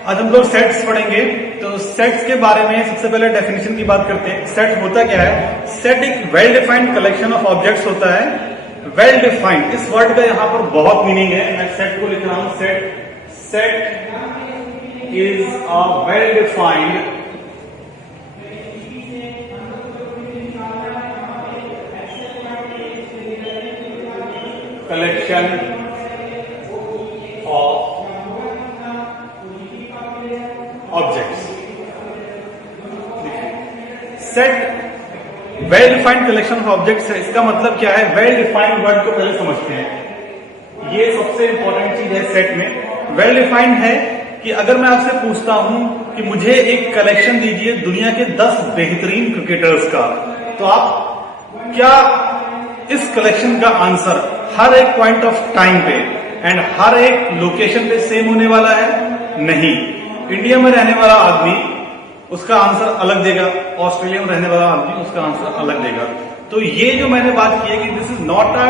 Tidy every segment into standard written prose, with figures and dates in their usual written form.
आज हम लोग सेट्स पढ़ेंगे। तो सेट्स के बारे में सबसे पहले डेफिनेशन की बात करते हैं। सेट होता क्या है? सेट एक well defined collection of objects होता है। वेल डिफाइंड, इस वर्ड का यहां पर बहुत मीनिंग है। मैं सेट को लिख रहा हूं, set is a well defined collection of objects। Set well defined collection of objects है। इसका मतलब क्या है? वेल डिफाइंड वर्ड को पहले समझते हैं। ये सबसे इंपॉर्टेंट चीज है सेट में। वेल डिफाइंड है कि अगर मैं आपसे पूछता हूं कि मुझे एक कलेक्शन दीजिए दुनिया के 10 बेहतरीन क्रिकेटर्स का, तो आप क्या इस कलेक्शन का आंसर हर एक पॉइंट ऑफ टाइम पे एंड हर एक लोकेशन पे सेम होने वाला है? नहीं। इंडिया में रहने वाला आदमी उसका आंसर अलग देगा, ऑस्ट्रेलिया में रहने वाला आदमी उसका आंसर अलग देगा। तो ये जो मैंने बात की है कि this is not a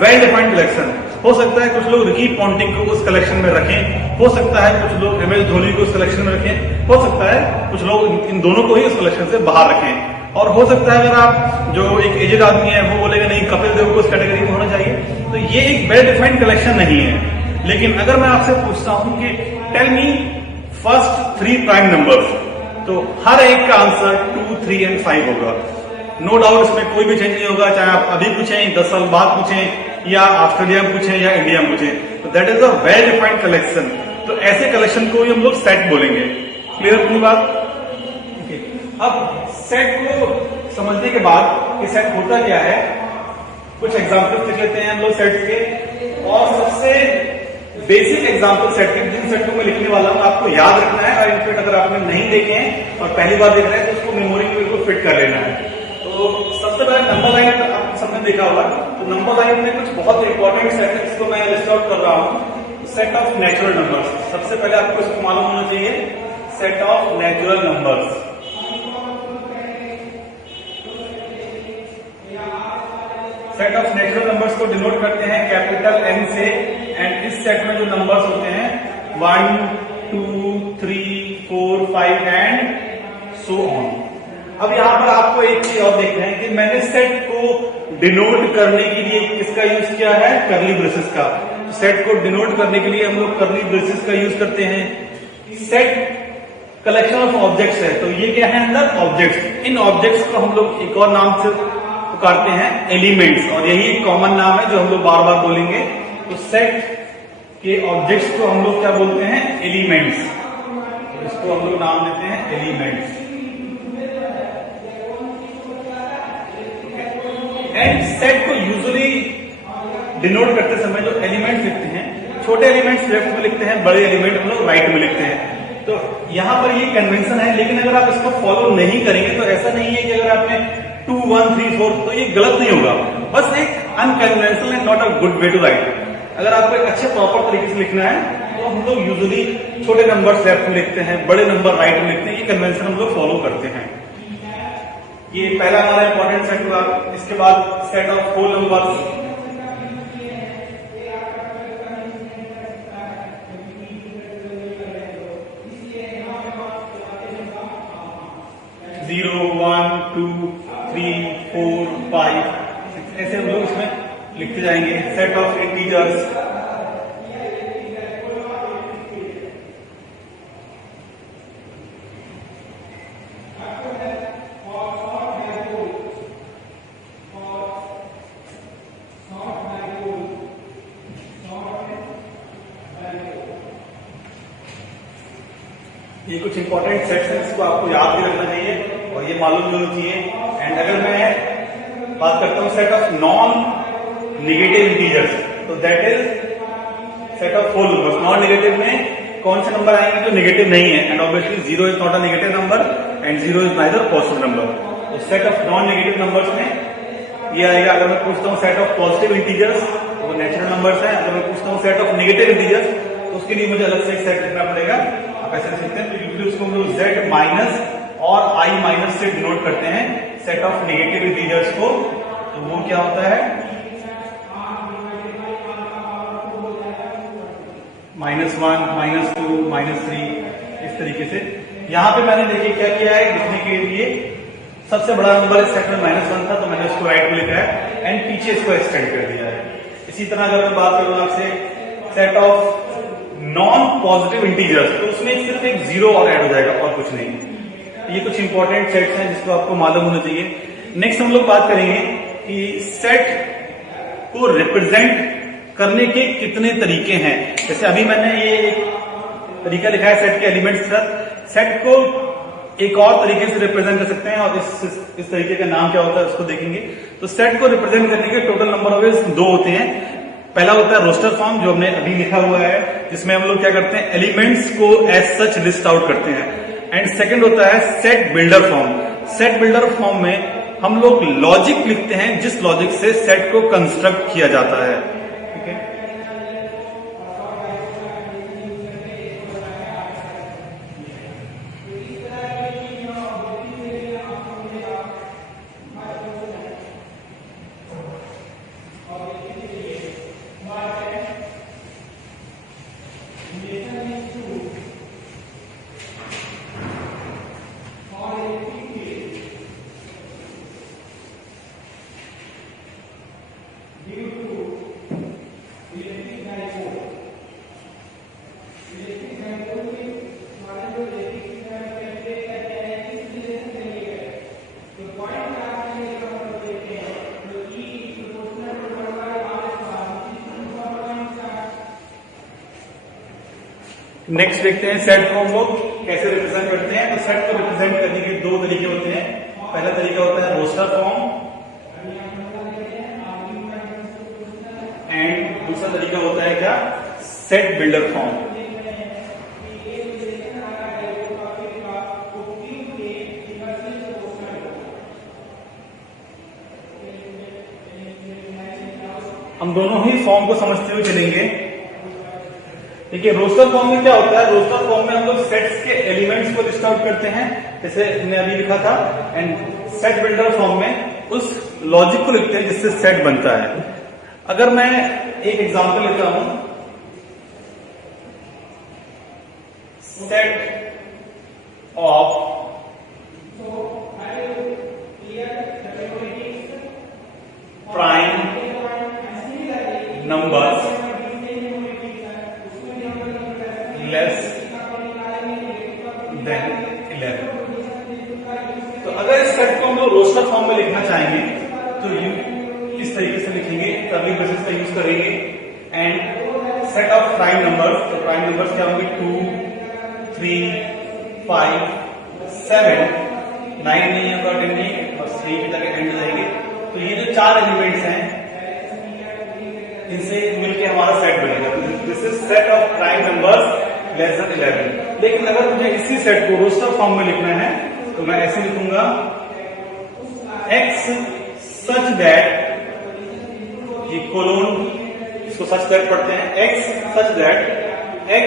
well defined collection. हो सकता है कुछ लोग रिकी पॉन्टिंग को उस कलेक्शन में रखें, हो सकता है कुछ लोग MS धोनी को उस कलेक्शन में रखें, हो सकता है कुछ लोग इन दोनों को ही उस कलेक्शन से बाहर रखें, और हो सकता है अगर आप जो एक एजेड आदमी है वो बोलेगा नहीं कपिल देव को उस कैटेगरी में होना चाहिए। तो ये एक वेल डिफाइंड कलेक्शन नहीं है। लेकिन अगर मैं आपसे पूछता हूं कि tell me first 3 prime numbers, तो हर एक का आंसर 2, 3 एंड 5 होगा। नो डाउट, इसमें कोई भी चेंज नहीं होगा। चाहे आप अभी पूछें, 10 साल बाद पूछें, या ऑस्ट्रेलिया में पूछें या इंडिया में पूछें, तो that is a well defined collection. तो ऐसे कलेक्शन को ही हम लोग सेट बोलेंगे। क्लियर अपनी बात? अब सेट को समझने के बाद कि सेट होता क्या है, कुछ एग्जाम्पल लिख लेते हैं हम लोग सेट्स के। और सबसे बेसिक एग्जाम्पल सेट के, जिन सेट को मैं लिखने वाला हूं आपको याद रखना है, और इनफेक्ट अगर आपने नहीं देखे हैं और पहली बार देख रहे हैं तो उसको मेमोरी में बिल्कुल फिट कर लेना है। तो सबसे पहले नंबर लाइन आप सबने देखा होगा। तो नंबर लाइन में कुछ बहुत इंपॉर्टेंट सेट है जिसको मैं लिस्ट आउट कर रहा हूं। सेट ऑफ नेचुरल नंबर्स, सबसे पहले आपको इसको मालूम होना चाहिए। Set of natural numbers, set of natural numbers को डिनोट करते हैं कैपिटल N से। एंड इस सेट में जो नंबर्स होते हैं 1, 2, 3, 4, 5 एंड सो ऑन। अब यहां पर आपको एक चीज और देखना है कि मैंने सेट को डिनोट करने के लिए किसका यूज किया है? कर्ली ब्रेसेस का। सेट को डिनोट करने के लिए हम लोग कर्ली ब्रेसेस का यूज करते हैं। सेट कलेक्शन ऑफ ऑब्जेक्ट्स है, तो ये क्या है? अंदर ऑब्जेक्ट्स। इन ऑब्जेक्ट्स को हम लोग एक और नाम से पुकारते हैं एलिमेंट्स, और यही एक कॉमन नाम है जो हम लोग बार बार बोलेंगे। तो सेट के ऑब्जेक्ट्स को हम लोग क्या बोलते हैं? एलिमेंट्स। तो इसको हम लोग नाम देते हैं एलिमेंट्स। एंड सेट को यूजुअली डिनोट करते समय जो एलिमेंट्स लिखते हैं, छोटे एलिमेंट्स लेफ्ट में लिखते हैं, बड़े एलिमेंट हम लोग राइट में लिखते हैं। तो यहां पर ये कन्वेंशन है, लेकिन अगर आप इसको फॉलो नहीं करेंगे तो ऐसा नहीं है कि अगर आपने 2, 1, 3, 4 तो ये गलत नहीं होगा। बस एक unconventional and not a good way to write. अगर आपको एक अच्छे प्रॉपर तरीके से लिखना है तो हम लोग यूजुअली छोटे नंबर लेफ्ट में लिखते हैं, बड़े नंबर राइट में लिखते हैं। ये कन्वेंशन हम लोग फॉलो करते हैं। ये पहला हमारा इंपॉर्टेंट सेट हुआ। इसके बाद set of whole numbers, zero, 1, 2, 3, 4, 5, 6 ऐसे हम लोग इसमें लिखते जाएंगे। सेट ऑफ इंटीजर्स, ये कुछ इंपॉर्टेंट सेट्स हैं जिसको आपको याद भी रखना चाहिए और ये मालूम भी होना चाहिए। एंड अगर मैं बात करता हूं set of non negative integers, तो that is set of whole numbers. Non negative में कौन से नंबर आएंगे जो नेगेटिव नहीं है? And obviously 0 is not a negative number and 0 is neither positive number. तो set of non negative numbers में ये आएगा। अगर मैं पूछता हूँ सेट ऑफ पॉजिटिव इंटीजर्स तो वो नेचुरल नंबर्स है। अगर मैं पूछता हूँ सेट ऑफ नेगेटिव इंटीजर्स तो उसके लिए मुझे अलग से एक सेट लिखना पड़ेगा। आप ऐसे लिख सकते हैं। तो यूजुअली उसको हम लोग Z माइनस और I माइनस से डिनोट करते हैं सेट ऑफ नेगेटिव इंटीजर्स को। तो वो क्या होता है? -1, -2, -3 इस तरीके से। यहाँ पे मैंने देखिए क्या किया है, लिखने के लिए सबसे बड़ा नंबर इस सेट में -1 था, तो मैंने उसको राइट में लिखा है एंड पीछे इसको एक्सटेंड कर दिया है। इसी तरह अगर मैं बात करूं आपसे set of non positive integers, तो उसमें सिर्फ एक 0 और ऐड हो जाएगा और कुछ नहीं। ये कुछ इंपॉर्टेंट सेट्स हैं जिसको आपको मालूम होना चाहिए। नेक्स्ट हम लोग बात करेंगे कि सेट को रिप्रेजेंट करने के कितने तरीके हैं। जैसे अभी मैंने ये एक तरीका लिखा है सेट के एलिमेंट्स का। सेट को एक और तरीके से रिप्रेजेंट कर सकते हैं और इस तरीके का नाम क्या होता है उसको देखेंगे। तो सेट को रिप्रेजेंट करने के टोटल नंबर ऑफ वेज 2 होते हैं। पहला होता है रोस्टर फॉर्म, जो हमने अभी लिखा हुआ है, जिसमें हम लोग क्या करते हैं, एलिमेंट्स को एज सच लिस्ट आउट करते हैं। एंड सेकंड होता है set builder form. Set builder form में हम लोग लॉजिक लिखते हैं, जिस लॉजिक से सेट को कंस्ट्रक्ट किया जाता है। ठीक है, नेक्स्ट देखते हैं सेट को हम लोग कैसे रिप्रेजेंट करते हैं। तो सेट को रिप्रेजेंट करने के 2 तरीके होते हैं। पहला तरीका होता है रोस्टर फॉर्म एंड दूसरा तरीका होता है क्या, सेट बिल्डर फॉर्म। हम दोनों ही फॉर्म को समझते हुए चलेंगे। देखिए रोस्टर फॉर्म में क्या होता है, रोस्टर फॉर्म में हम लोग सेट्स के एलिमेंट्स को लिस्ट आउट करते हैं, जैसे हमने अभी लिखा था। एंड सेट बिल्डर फॉर्म में उस लॉजिक को लिखते हैं जिससे सेट बनता है। अगर मैं एक एग्जांपल लेता हूं, set of prime numbers less than 11। तो अगर इस सेट को हम लोग रोस्टर फॉर्म में लिखना चाहेंगे तो इस तरीके से लिखेंगे, कर्ली ब्रेसेस का यूज करेंगे। And set of prime numbers, तो प्राइम नंबर्स क्या होंगे, 2, 3, 5, 7, 9 नहीं होगा, 10 नहीं, और 3 की तरह एंड हो जाएंगे। तो ये जो 4 एलिमेंट्स हैं इनसे मिलकर हमारा सेट बनेगा। This is set of prime numbers less than 11। लेकिन अगर मुझे इसी सेट को रोस्टर फॉर्म में लिखना है तो मैं ऐसे लिखूंगा, x सच दैट, ये कोलोन, इसको सच दैट पढ़ते हैं, x such that x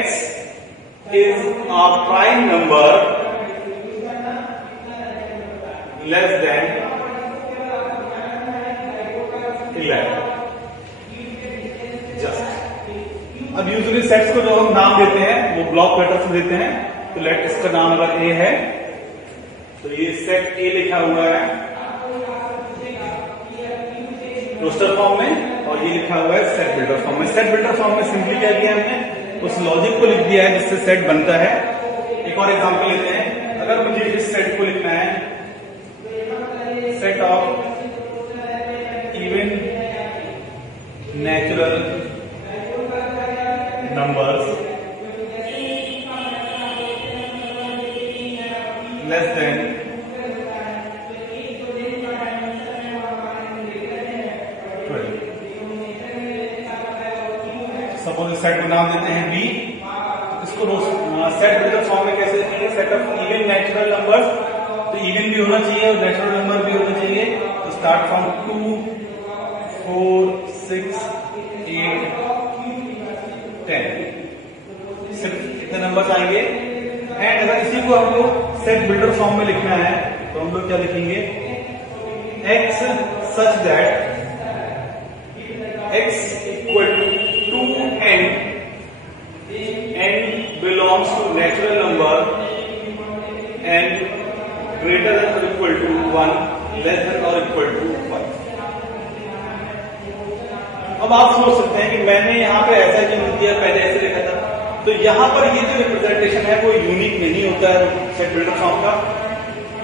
is a prime number less than 11। अब यूजुअली सेट्स को जो हम नाम देते हैं वो ब्लॉक लेटर से देते हैं। तो लेट इसका नाम अगर ए है तो ये सेट ए लिखा हुआ है रोस्टर फॉर्म में, और ये लिखा हुआ है सेट बिल्डर फॉर्म में। सेट बिल्डर फॉर्म में सिंपली क्या किया हमने, उस लॉजिक को लिख दिया है जिससे सेट बनता है। एक और एग्जांपल लेते हैं। अगर मुझे इस सेट को लिखना है, set of even natural numbers less than 12। Suppose इस सेट को नाम देते हैं बी। इसको सेट बिल्डर फॉर्म में कैसे लिखेंगे, set of even natural numbers, तो इवन भी होना चाहिए और नेचुरल नंबर भी होना चाहिए। तो स्टार्ट फ्रॉम 2, 4, 6, 8, 10, सिर्फ कितने नंबर आएंगे। एंड अगर इसी को हम लोग सेट बिल्डर फॉर्म में लिखना है तो हम लोग क्या लिखेंगे, x such that x equal to n belong belongs to natural number n greater than और इक्वल टू 1 लेस देन और इक्वल टू 1। अब आप सोच सकते हैं कि मैंने यहाँ पे ऐसा क्यों लिख दिया, पहले ऐसे लिखा था। तो यहाँ पर ये जो रिप्रेजेंटेशन है वो यूनिक नहीं होता है सेट बिल्डर फॉर्म का।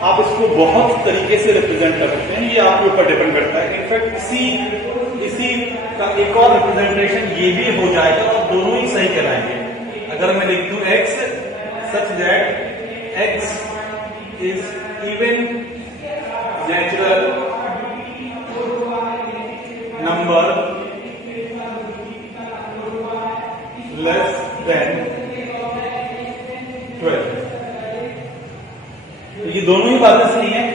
आप इसको बहुत तरीके से रिप्रेजेंट कर सकते हैं, ये आपके ऊपर डिपेंड करता है। इनफैक्ट इसी का एक और रिप्रेजेंटेशन ये भी हो जाएगा और दोनों ही सही कहलाएंगे। अगर मैं लिख दूं x such that x is even natural number less than 12। ये दोनों ही बातें सही हैं।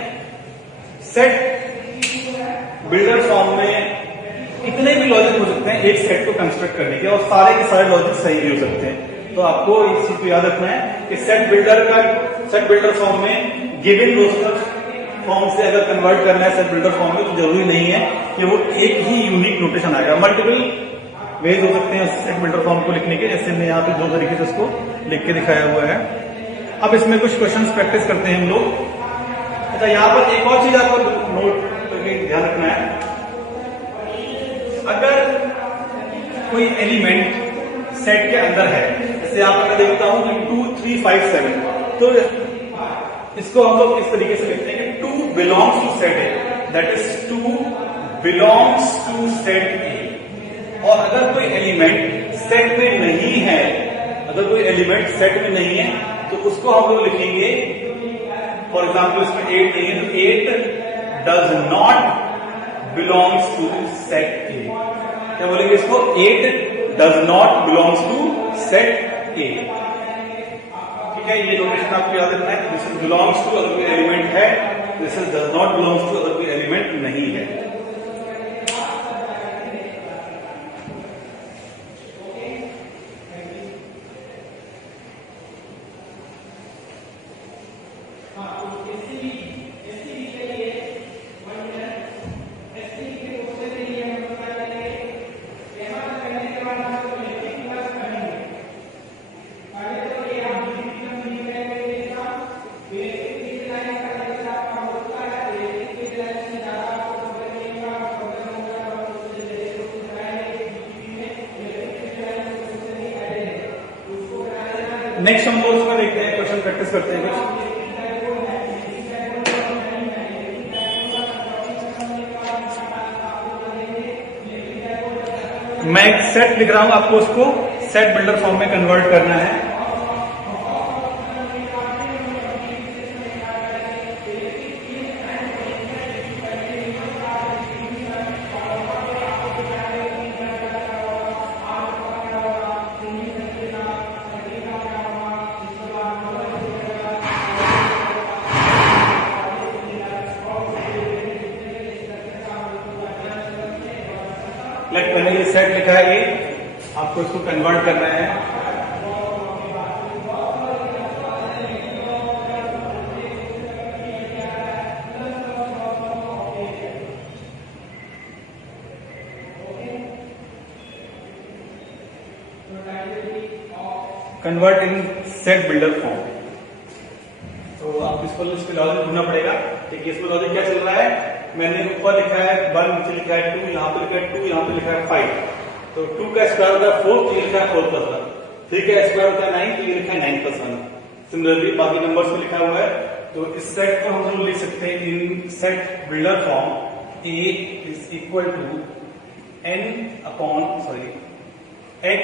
सेट बिल्डर फॉर्म में इतने भी लॉजिक हो सकते हैं एक सेट को कंस्ट्रक्ट करने के, और सारे के सारे लॉजिक सही भी हो सकते हैं। तो आपको इस चीज को याद रखना है कि सेट बिल्डर फॉर्म में गिवन रोस्टर फॉर्म से अगर कन्वर्ट करना है सेट बिल्डर फॉर्म में, तो जरूरी नहीं है कि वो एक ही यूनिक नोटेशन आएगा। मल्टीपल वेज हो सकते हैं सेट बिल्डर फॉर्म को लिखने के, जैसे मैं यहाँ पे 2 तरीके से उसको लिख के दिखाया हुआ है। अब इसमें कुछ क्वेश्चंस प्रैक्टिस करते हैं हम लोग। अच्छा, यहाँ पर एक और चीज आपको नोट करके ध्यान रखना है। अगर कोई एलिमेंट सेट के अंदर है, जैसे आप अगर देखता हूं कि 2 3 5 7, तो इसको हम लोग इस तरीके से लिखते हैं कि 2 belongs to set A, that is 2 belongs to set A. और अगर कोई एलिमेंट सेट में नहीं है, तो उसको हम लोग लिखेंगे, फॉर एग्जाम्पल इसमें 8 नहीं है तो 8 does not belongs to set A. क्या बोलेंगे इसको? 8 does not belongs to set A. ठीक है, ये नोटेशन आपको याद रखना है। दिस इज बिलोंग्स टू अगर कोई एलिमेंट है, this is does not belongs to अगर कोई एलिमेंट नहीं है। नेक्स्ट हम लोग उसमें देखते हैं, क्वेश्चन प्रैक्टिस करते हैं कुछ। मैं एक सेट लिख रहा हूं, आपको उसको सेट बिल्डर फॉर्म में कन्वर्ट करना है। मैंने ये सेट लिखा है, ये आपको इसको कन्वर्ट करना है। Convert in set builder form. तो आप इसको लॉजिक ढूंढना पड़ेगा। ठीक है, इसमें लॉजिक क्या चल रहा है? मैंने ऊपर लिखा है 1, नीचे लिखा है 2, यहाँ पे लिखा है 2, यहाँ पे लिखा है 5। तो 2 का स्क्वायर होता है 4, तो ये लिखा है 4 + 1। 3 का स्क्वायर होता है 9, तो ये लिखा है 9 + 1। सिमिलरली बाकी नंबर्स में लिखा हुआ है। तो इस सेट को हम लोग लिख सकते हैं in set builder form A is equal to x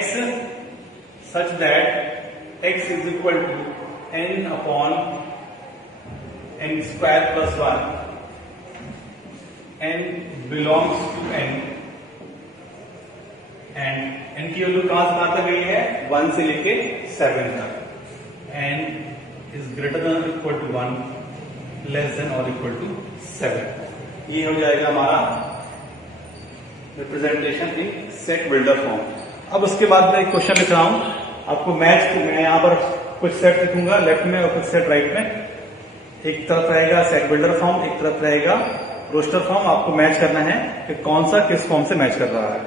such that x is equal to n upon n square plus 1, n belongs to n, and n की वैल्यू कहां से कहां तक गई है? 1 से लेके 7 तक। n is greater than or equal to 1, less than or equal to 7। ये हो जाएगा हमारा representation in set builder form. अब उसके बाद मैं एक क्वेश्चन लिख रहा हूं आपको मैच। तो मैं यहां पर कुछ सेट लिखूंगा लेफ्ट में और कुछ सेट राइट में। एक तरफ रहेगा सेट बिल्डर फॉर्म, एक तरफ रहेगा रोस्टर फॉर्म। आपको मैच करना है कि कौन सा किस फॉर्म से मैच कर रहा है।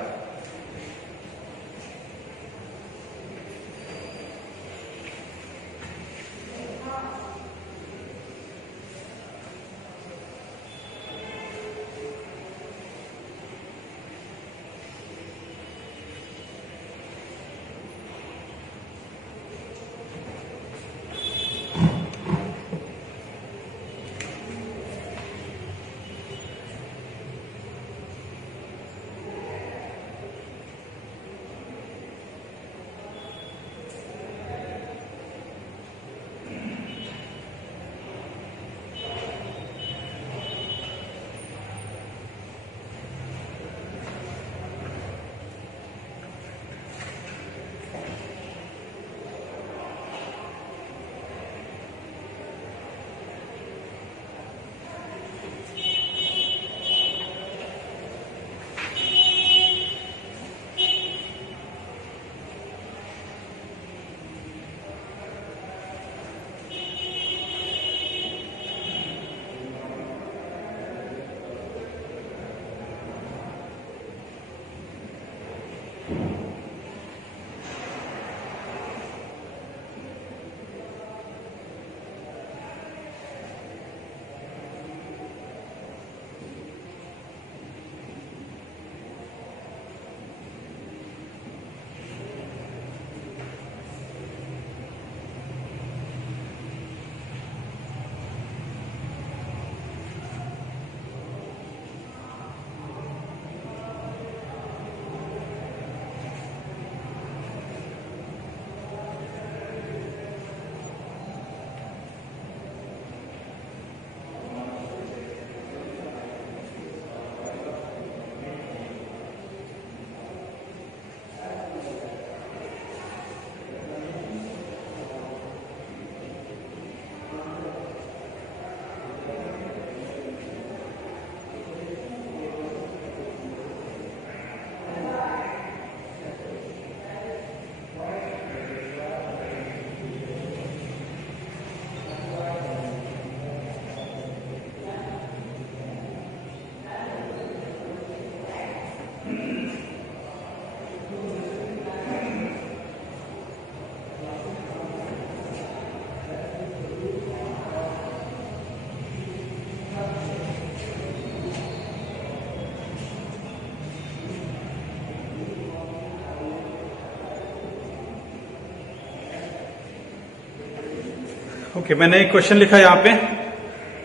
ओके, मैंने एक क्वेश्चन लिखा है यहाँ पे,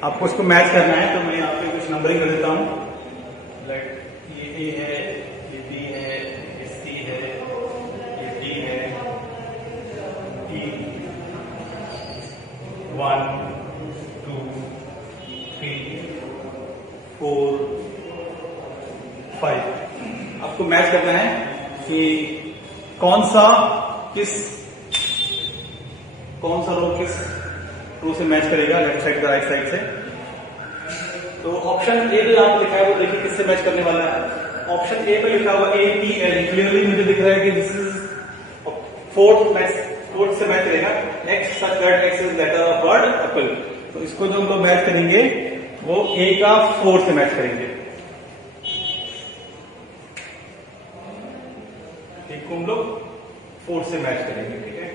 आपको इसको मैच करना है, तो मैं यहाँ पे कुछ नंबरिंग कर देता हूँ। लाइक ये ए है, ये बी है, ये सी है, ये डी है, ई 1 2 3 4 5। आपको मैच करना है कि कौन सा रो किस रो से मैच करेगा, लेफ्ट साइड का राइट साइड से। तो ऑप्शन ए जो यहाँ पे लिखा है वो देखिए किससे मैच करने वाला है। ऑप्शन ए पे लिखा हुआ ए पी एल, क्लियरली मुझे दिख रहा है कि दिस इज फोर्थ से मैच करेगा। X such that x is letter of word apple. तो इसको जो हम लोग मैच करेंगे वो ए का 4 से मैच करेंगे। एक को हम लोग 4 से मैच करेंगे, ठीक है।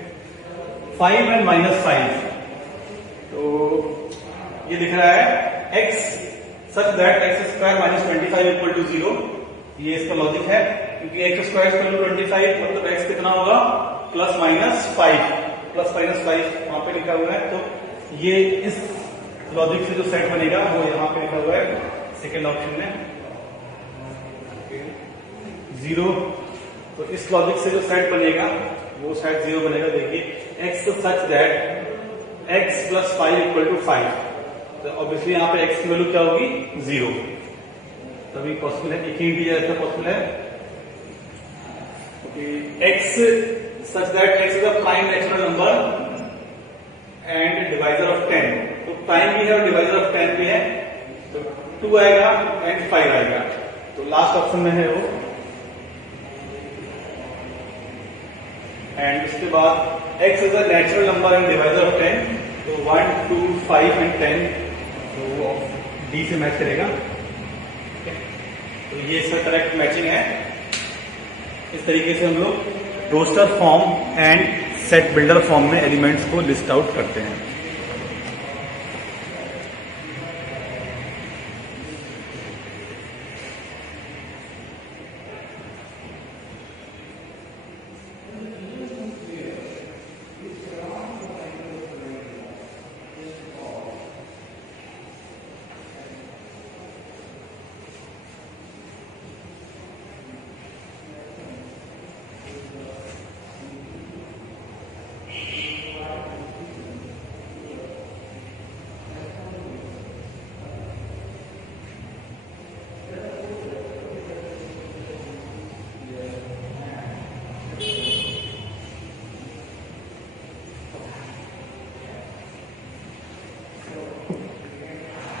5 एंड -5, तो ये दिख रहा है x such that x square -25 equal to 0। ये इसका लॉजिक है, क्योंकि x स्क्वायर इक्वल टू 25 मतलब x कितना होगा +-5 वहां पे लिखा हुआ है। तो ये इस लॉजिक से जो सेट बनेगा वो यहाँ पे लिखा हुआ है सेकेंड ऑप्शन में 0। तो इस लॉजिक से जो सेट बनेगा वो सेट 0 बनेगा। देखिए x such that x + 5 equal to 5, तो ऑब्वियसली यहाँ पे x की वैल्यू क्या होगी 0। तभी पॉसिबल है, एक ही इंटीजर ऐसा पॉसिबल है। x such that x is a prime natural number and divisor of 10। तो प्राइम भी है और डिवाइजर ऑफ 10 भी है, तो 2 आएगा एंड 5 आएगा। तो लास्ट ऑप्शन में है वो। एंड उसके बाद x is a natural number and divisor of 10, तो 1 2 5 एंड 10, तो डी से मैच करेगा। तो ये इसका करेक्ट मैचिंग है। इस तरीके से हम लोग roster form and set builder form में एलिमेंट्स को लिस्ट आउट करते हैं।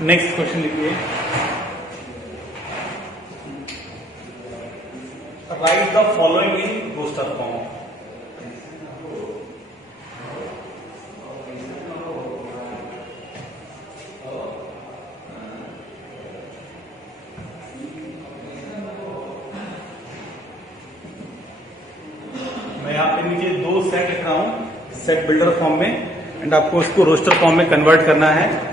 नेक्स्ट क्वेश्चन लिखिए, write the following in roster form. मैं यहाँ पे नीचे 2 सेट लिख रहा हूं सेट बिल्डर फॉर्म में, एंड आपको उसको रोस्टर फॉर्म में कन्वर्ट करना है।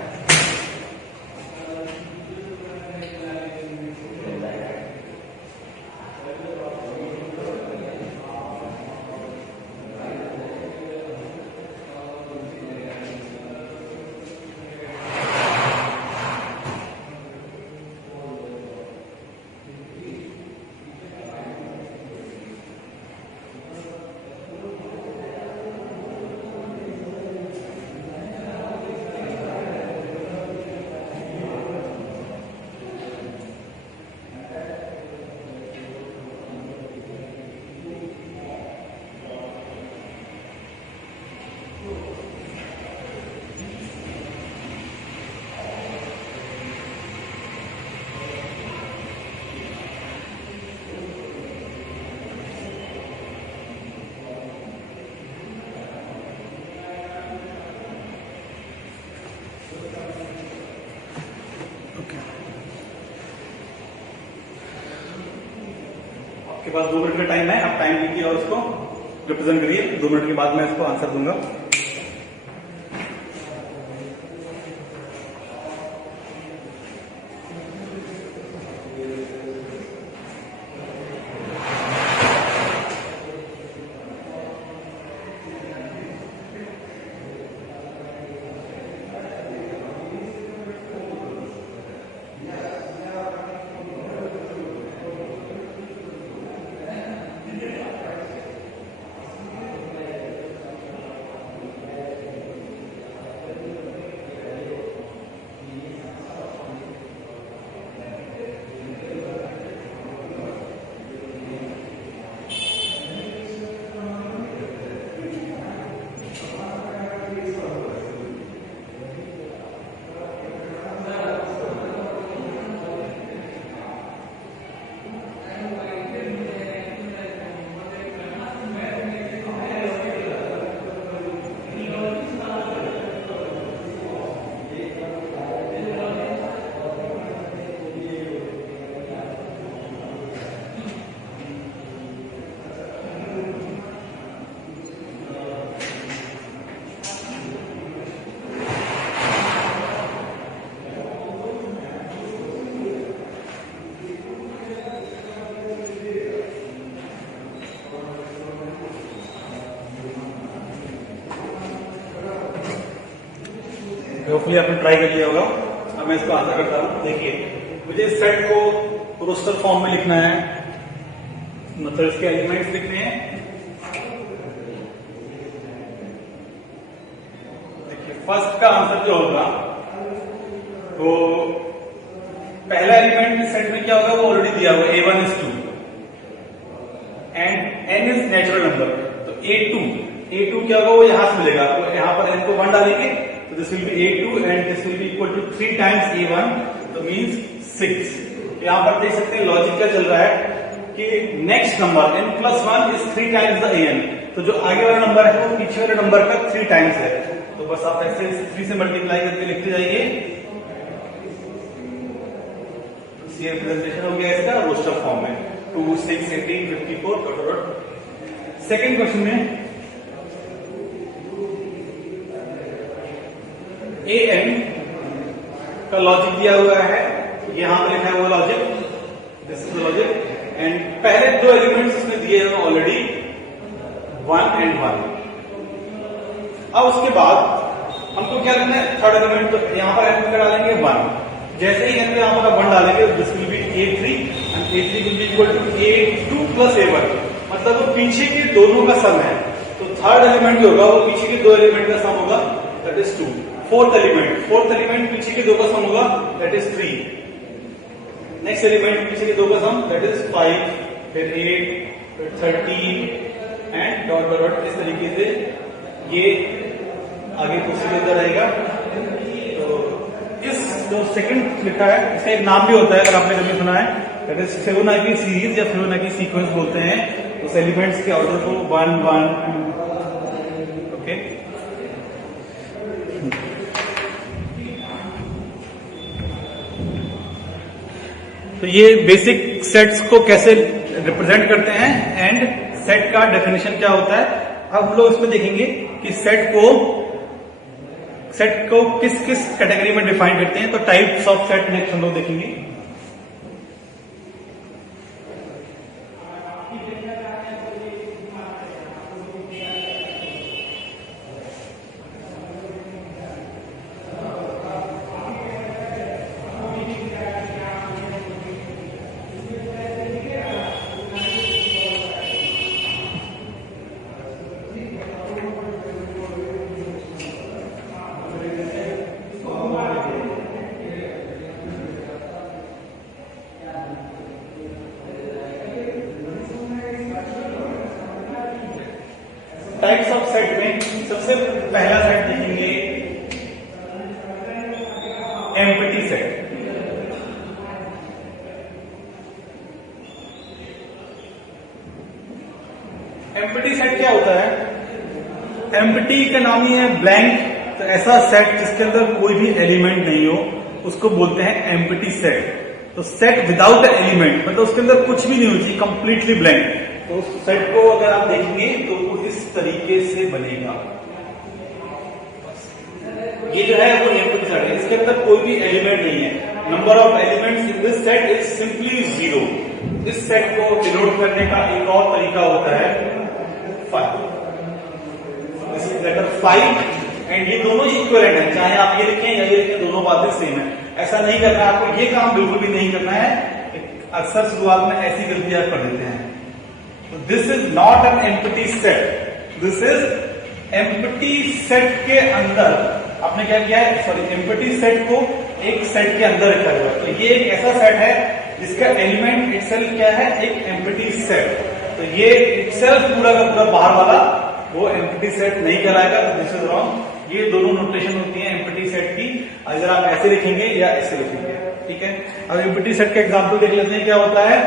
आपके पास 2 मिनट का टाइम है, आप टाइम लीजिए और उसको रिप्रेजेंट करिए। 2 मिनट के बाद मैं इसको आंसर दूंगा। होपफुली आपने ट्राई कर लिया होगा। अब मैं इसको आंसर करता हूँ। देखिए, मुझे इस सेट को रोस्टर फॉर्म में लिखना है, मतलब इसके एलिमेंट्स लिखने हैं। देखिए, फर्स्ट का आंसर जो होगा, तो पहला एलिमेंट इस सेट में क्या होगा, वो ऑलरेडी दिया हुआ A1 is 2 and n is natural number. तो A2 क्या होगा, वो यहां से मिलेगा। तो यहां पर n को 1 डालेंगे, तो this will be A2 and this will be equal to 3 times A1, तो मींस 6। यहां पर देख सकते हैं लॉजिक क्या चल रहा है कि next number n+1 is 3 times the an। तो जो आगे वाला नंबर है वो पीछे वाले नंबर का 3 टाइम्स है। तो बस आप ऐसे 3 से मल्टीप्लाई करके लिखते जाइए। ये रिप्रेजेंटेशन हो गया इसका रोस्टर फॉर्म में 2, 6, 18, 54। सेकेंड क्वेश्चन में an का लॉजिक दिया हुआ है, यहां पर लिखा है वो logic, this is the logic. And पहले दो एलिमेंट्स इसमें दिए हैं ऑलरेडी 1 and 1। अब उसके बाद हमको क्या लिखना है, थर्ड एलिमेंट। तो यहां पर n का डालेंगे 1। जैसे ही n पे यहां पर 1 डालेंगे, this will be A3 and A3 will be equal to A2 plus A1, मतलब वो पीछे के दोनों का सम है। तो थर्ड एलिमेंट जो होगा वो पीछे के दो एलिमेंट का सम होगा, दैट इज 2। फोर्थ एलिमेंट पीछे के दो का सम होगा, दैट इज 3। नेक्स्ट एलिमेंट पीछे के दो का सम, दैट इज 5, फिर 8, फिर 13 एंड डॉट डॉट डॉट। इस तरीके से ये आगे प्रोसीजर होता रहेगा। तो इस जो सेकंड लिखा है, इसका एक नाम भी होता है, अगर आपने कभी सुना है, दैट इज फिबोनाची सीरीज या फिबोनाची सीक्वेंस बोलते हैं। उस एलिमेंट्स के ऑर्डर को 1, 1, 2। ओके, तो ये बेसिक सेट्स को कैसे रिप्रेजेंट करते हैं एंड सेट का डेफिनेशन क्या होता है। अब हम लोग इसमें देखेंगे कि सेट को किस किस कैटेगरी में डिफाइन करते हैं। तो टाइप्स ऑफ सेट नेक्स्ट हम लोग देखेंगे। टाइप्स ऑफ सेट में सबसे पहला सेट देखेंगे एम्प्टी सेट। एम्प्टी सेट क्या होता है, एम्प्टी का नाम ही है ब्लैंक। तो ऐसा सेट जिसके अंदर कोई भी एलिमेंट नहीं हो उसको बोलते हैं एम्प्टी सेट। तो सेट विदाउट एलिमेंट मतलब उसके अंदर कुछ भी नहीं हो चाहिए, कंप्लीटली ब्लैंक। तो उस सेट को अगर आप देखेंगे तो वो इस तरीके से बनेगा। ये जो है वो एम्प्टी सेट है, इसके अंदर कोई भी एलिमेंट नहीं है। Number of elements in this set is simply 0। इस सेट को डिनोट करने का एक और तरीका होता है 5। दिस इज लेटर 5 एंड ये दोनों इक्विवेलेंट है, चाहे आप ये लिखें या ये लिखें, दोनों बातें सेम है। ऐसा नहीं करना है आपको, ये काम बिल्कुल भी नहीं करना है। अक्सर शुरुआत में ऐसी गलतियां कर देते हैं। तो this is not an empty set, this is empty set के अंदर आपने क्या किया है, सॉरी, एम्प्टी सेट को एक सेट के अंदर रखा हुआ है। तो ये एक ऐसा सेट है जिसका एलिमेंट इटसेल्फ क्या है, एक एम्प्टी सेट। तो ये इटसेल्फ पूरा का पूरा बाहर वाला वो एम्प्टी सेट नहीं कराएगा। तो दिस इज रॉन्ग। ये दोनों नोटेशन होती है एम्प्टी सेट की, अगर आप ऐसे लिखेंगे या ऐसे लिखेंगे, ठीक है। अब एम्प्टी सेट का एग्जांपल देख लेते हैं क्या होता है।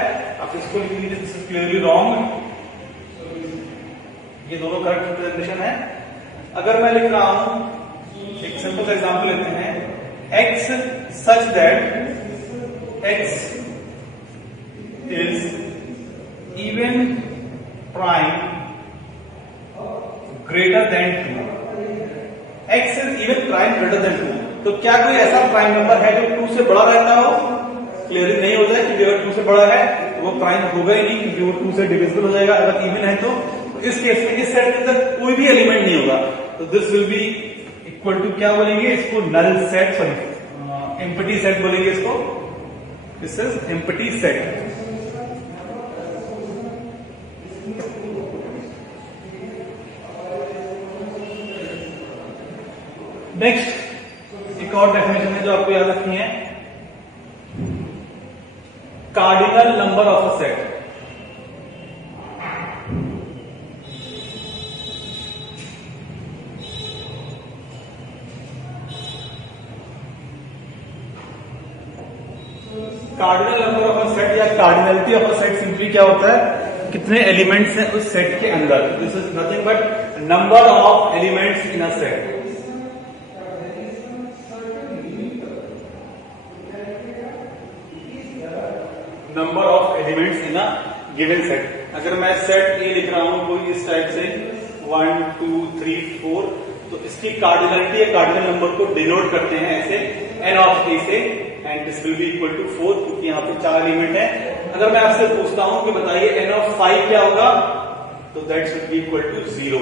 आप इसको लिख लीजिए, दिस इज क्लियरली रॉन्ग। ये दोनों करेक्ट रिप्रेजेंटेशन है। अगर मैं लिख रहा हूं, एक सिंपल एग्जांपल लेते हैं, x such that x is even prime greater than 2। x is even prime greater than 2। तो क्या कोई ऐसा प्राइम नंबर है जो 2 से बड़ा रहता हो? क्लियरली नहीं होता है, क्योंकि अगर 2 से बड़ा है तो वो प्राइम होगा ही नहीं, क्योंकि वो 2 से डिविजिबल हो जाएगा। अगर इवन है तो इस केस में इस सेट के अंदर कोई भी एलिमेंट नहीं होगा। तो this will be equal to क्या बोलेंगे इसको, null set, sorry empty set बोलेंगे इसको, this is empty set. Next एक और डेफिनेशन है जो आपको याद रखनी है, cardinal number of a set. Cardinal number of a set या cardinality of a set simply क्या होता है, कितने एलिमेंट्स हैं उस सेट के अंदर। This is nothing but number of elements in a set. Number of elements in a given set. अगर मैं सेट ए लिख रहा हूं कोई इस टाइप से 1 2 3 4, तो इसकी कार्डिनलिटी या कार्डिनल नंबर को डिनोट करते हैं ऐसे n ऑफ ए से, and this will be equal to 4 क्योंकि यहाँ पे 4 एलिमेंट है। अगर मैं आपसे पूछता हूं कि बताइए n ऑफ 5 क्या होगा, तो that should be equal to 0।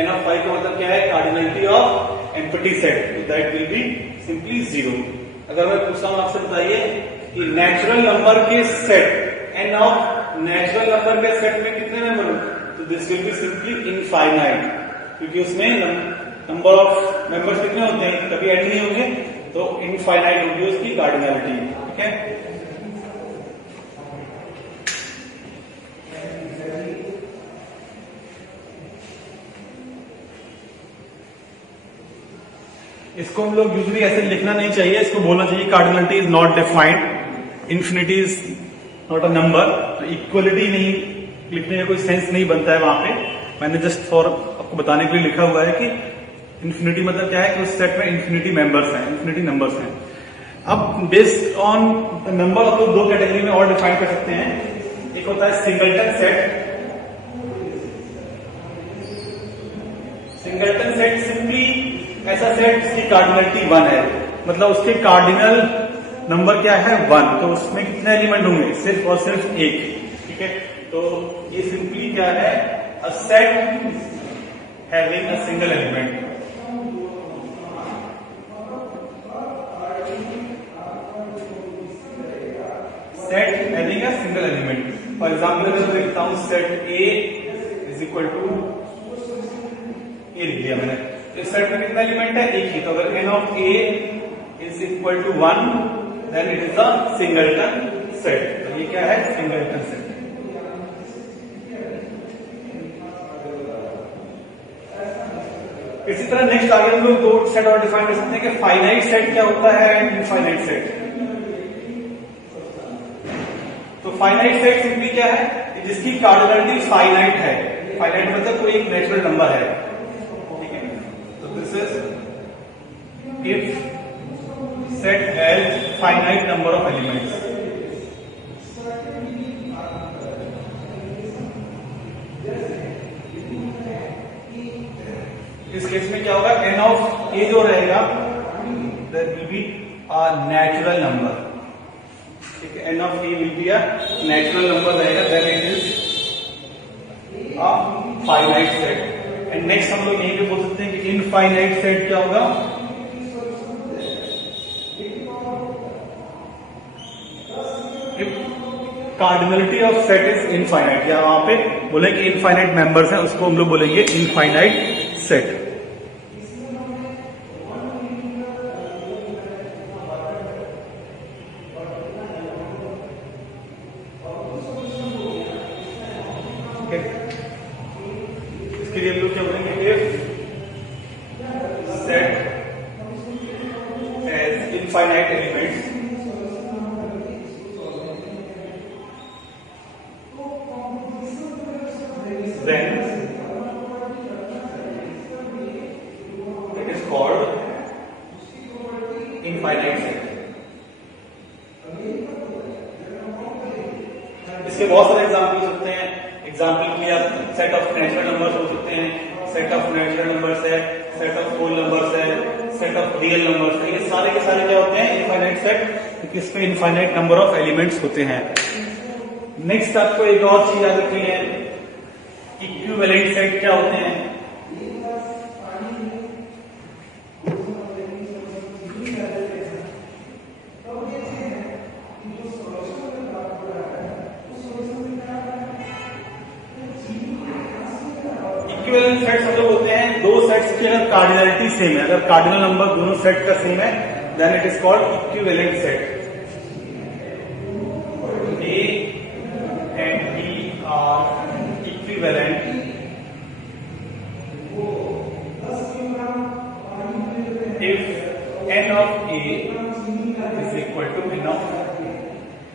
n of 5 का मतलब क्या है, कार्डिनलिटी ऑफ एम्प्टी सेट, तो दैट विल बी सिंपली 0। अगर मैं पूछता हूं आपसे बताइए कि नेचुरल नंबर के set, n of natural number के सेट में कितने मेंबर होंगे, तो this will be simply infinite, क्योंकि उसमें नंबर ऑफ मेंबर्स कितने होते हैं, कभी एंड नहीं होंगे, तो इनफाइनाइट होगी उसकी कार्डिनलिटी। ठीक है, इसको हम लोग यूजुअली ऐसे लिखना नहीं चाहिए, इसको बोलना चाहिए cardinality is not defined, infinity is not a number. तो इक्वलिटी नहीं लिखने का कोई सेंस नहीं बनता है वहां पे। मैंने जस्ट फॉर आपको बताने के लिए लिखा हुआ है कि इन्फिनिटी मतलब क्या है कि उस सेट में इन्फिनिटी मेंबर्स हैं, इन्फिनिटी नंबर्स हैं। अब बेस्ड ऑन नंबर हम लोग दो कैटेगरी में और डिफाइन कर सकते हैं। एक होता है singleton set. Singleton set simply ऐसा सेट जिसकी कार्डिनलिटी 1 है, मतलब उसके कार्डिनल नंबर क्या है 1, तो उसमें कितने एलिमेंट होंगे, सिर्फ और सिर्फ एक। ठीक है, तो ये सिंपली क्या है, a set having a single element. Set having a single element. For example अगर मैं लिखता हूं set A is equal to, A लिख दिया मैंने, तो इस सेट में कितना एलिमेंट है, एक ही। तो अगर n of a is equal to 1, then it is a singleton set. तो ये क्या है, सिंगलटन सेट। इसी तरह नेक्स्ट आगे हम लोग दो सेट और डिफाइन कर सकते हैं कि फाइनाइट सेट क्या होता है एंड इनफाइनाइट सेट। तो फाइनाइट सेट सिंपली क्या है, जिसकी कार्डिनलिटी फाइनाइट है। फाइनाइट मतलब कोई एक नेचुरल नंबर है। ठीक है, तो this is if set has finite number of elements. इस केस में क्या होगा, n ऑफ a जो रहेगा that will be a natural number. ठीक है, n of a will be a natural number रहेगा, then it is a finite set. And next हम लोग यहीं पे बोल सकते हैं कि इनफाइनाइट सेट क्या होगा, cardinality of set is infinite, या वहां पे बोले कि इनफाइनाइट मेंबर्स हैं, उसको हम लोग बोलेंगे इनफाइनाइट सेट। इसके लिए हम लोग क्या बोलेंगे, if set has infinite elements then it is called infinite set। इसके बहुत सारे एग्जाम्पल हो सकते हैं। एग्जाम्पल के लिए आप सेट ऑफ नेचुरल नंबर्स हो सकते हैं, सेट ऑफ नेचुरल नंबर्स है, सेट ऑफ होल नंबर्स है, सेट ऑफ रियल नंबर्स है। ये सारे के सारे क्या होते हैं, इनफाइनाइट सेट, इसमें इनफाइनाइट नंबर ऑफ एलिमेंट्स होते हैं। नेक्स्ट आपको एक और चीज याद रखनी है, इक्विवेलेंट सेट क्या होते हैं। की अगर कार्डिनलिटी सेम है, अगर कार्डिनल नंबर दोनों सेट का सेम है, then it is called equivalent set. A and B are equivalent if n of A is equal to n of B।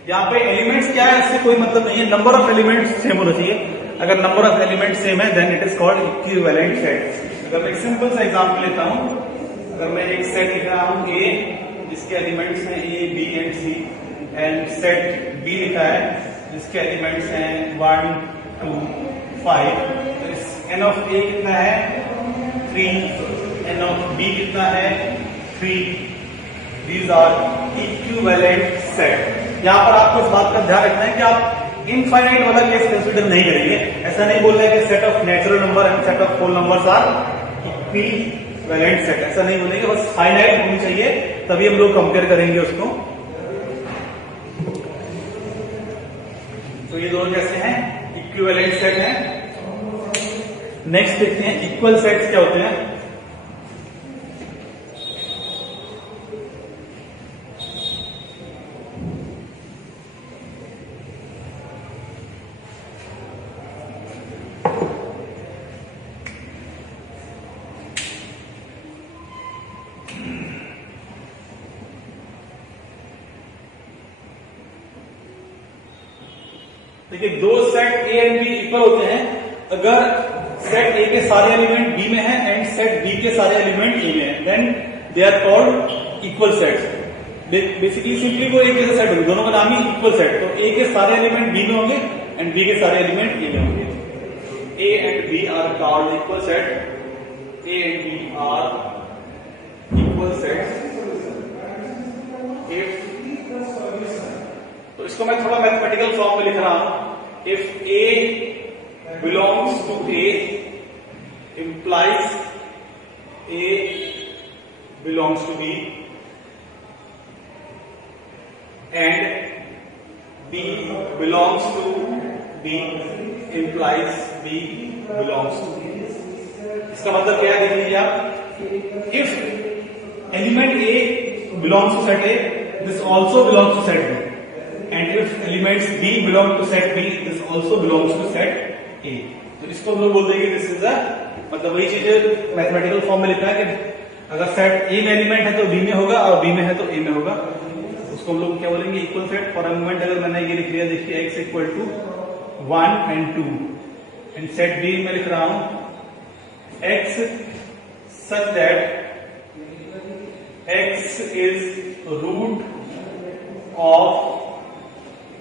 यहाँ पे एलिमेंट्स क्या है इससे कोई मतलब नहीं है, नंबर ऑफ एलिमेंट्स सेम होना चाहिए। अगर नंबर ऑफ एलिमेंट सेम है then it is called equivalent set. अगर मैं एक सिंपल सा एग्जांपल लेता हूं, अगर मैं एक सेट लिख रहा हूं A जिसके एलिमेंट्स हैं A, B and C, and set B लिखा है जिसके एलिमेंट्स हैं 1, 2, 5, तो इस n ऑफ A कितना है 3, n ऑफ B कितना है 3। These are equivalent set. यहाँ पर आपको इस बात का ध्यान रखना है कि आप इनफाइनाइट वाला केस कंसीडर नहीं करेंगे। ऐसा नहीं बोलना है कि set of natural number and set of whole numbers are equivalent set, ऐसा नहीं बोलेंगे। बस फाइनाइट होनी चाहिए तभी हम लोग कंपेयर करेंगे उसको। तो ये दोनों कैसे हैं, इक्विवेलेंट सेट हैं। नेक्स्ट देखते हैं इक्वल सेट्स क्या होते हैं। देखिए दो set A and B equal होते हैं अगर सेट ए के सारे एलिमेंट बी में हैं एंड सेट बी के सारे एलिमेंट ए में हैं, then they are called equal sets. Basically simply वो एक जैसा सेट होंगे, दोनों का नाम ही इक्वल सेट। तो ए के सारे एलिमेंट बी में होंगे एंड बी के सारे एलिमेंट ए में होंगे। A and B are called equal set. A and B are equal sets if, तो इसको मैं थोड़ा मैथमेटिकल फॉर्म में लिख रहा हूं। If A belongs to A implies A belongs to B and B belongs to B implies B belongs to A। इसका मतलब क्या है देख लीजिए आप। If element A belongs to set A, this also belongs to set B, and if elements B belong to set B, this also belongs to set A। तो इसको हम लोग बोल देंगे दिस इज अ, मतलब वही चीज मैथमेटिकल फॉर्म में लिखा है कि अगर सेट A में एलिमेंट है तो B में होगा और B में है तो A में होगा। उसको हम लोग क्या बोलेंगे equal set. For a moment अगर मैंने ये लिख लिया, देखिए x equal to 1 and 2 and set B में लिख रहा हूं x such that x is root of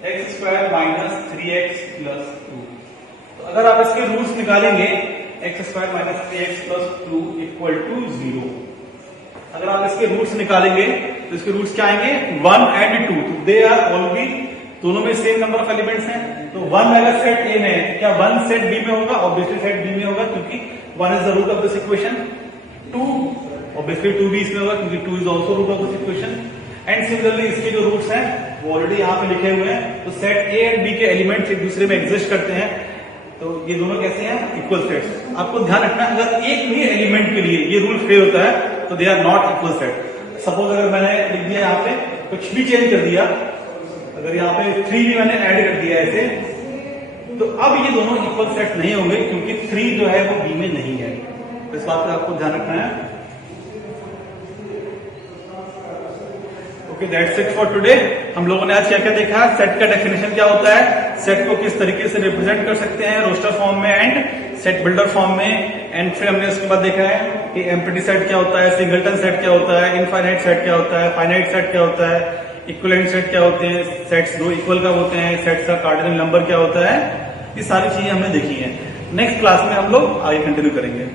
x square minus 3x plus 2। तो अगर आप इसके रूट्स निकालेंगे x square minus 3x plus 2 equal to 0। अगर आप इसके रूट्स निकालेंगे तो इसके रूट्स क्या आएंगे 1 एंड 2। तो दे आर ऑलवेज, दोनों में सेम नंबर ऑफ एलिमेंट्स हैं। तो 1 अगर सेट ए में है क्या 1 सेट बी में होगा, ऑब्वियसली सेट बी में होगा क्योंकि 1 is the root of this equation. 2 obviously 2 भी इसमें होगा क्योंकि 2 is also root of this equation. And similarly इसके जो रूट्स हैं वो ऑलरेडी यहाँ पे लिखे हुए हैं। तो सेट ए एंड बी के एलिमेंट्स एक दूसरे में एग्जिस्ट करते हैं, तो ये दोनों कैसे हैं इक्वल सेट्स। आपको ध्यान रखना है अगर एक भी एलिमेंट के लिए ये रूल फेल होता है तो they are not equal set. Suppose अगर मैंने लिख दिया यहाँ पे कुछ भी चेंज कर दिया, अगर यहाँ पे 3 भी मैंने ऐड कर दिया ऐसे, तो अब ये दोनों इक्वल सेट्स नहीं होंगे क्योंकि 3 जो है वो बी में नहीं है। तो इस बात पर आपको ध्यान रखना है। Okay, that's it for today. हम लोगों ने आज क्या क्या देखा, सेट का डेफिनेशन क्या होता है, सेट को किस तरीके से रिप्रेजेंट कर सकते हैं रोस्टर फॉर्म में एंड सेट बिल्डर फॉर्म में। एंड फिर हमने उसके बाद देखा है कि एम्प्टी सेट क्या होता है, सिंगलटन सेट क्या होता है, इनफाइनाइट सेट क्या होता है, फाइनाइट सेट क्या होता है, इक्विवेलेंट सेट क्या होते हैं, सेट्स दो इक्वल का होते हैं, सेट्स का कार्डिनल नंबर क्या होता है। ये सारी चीजें हमने देखी हैं। नेक्स्ट क्लास में हम लोग आगे कंटिन्यू करेंगे।